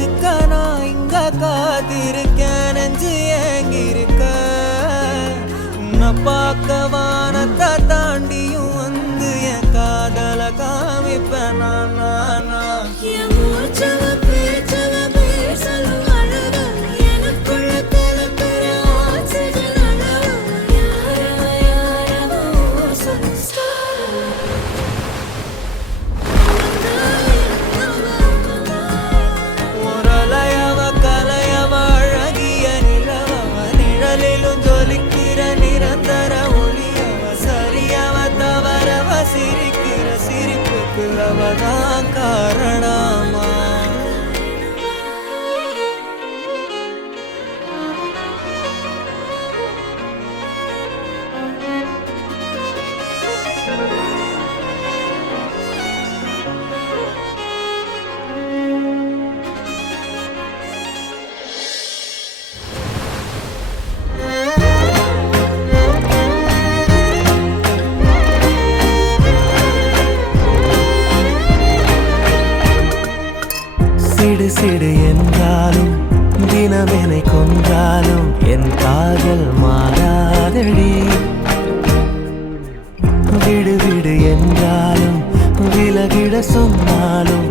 காத்துக்க நான் இங்க காத்திருக்கேன் நெஞ்சு ஏங்கிருக்க உன்னை பார்க்க வானத்தை தாண்டியும் வந்து என் காதல காமிப்பேன் நான் அவதான் காரணமா சிடு சிடு என்றாலும் தினமெனை கொன்றாலும் என் காதல் மாறாதடி விடு விடு என்றாலும் விலகிட சொன்னாலும்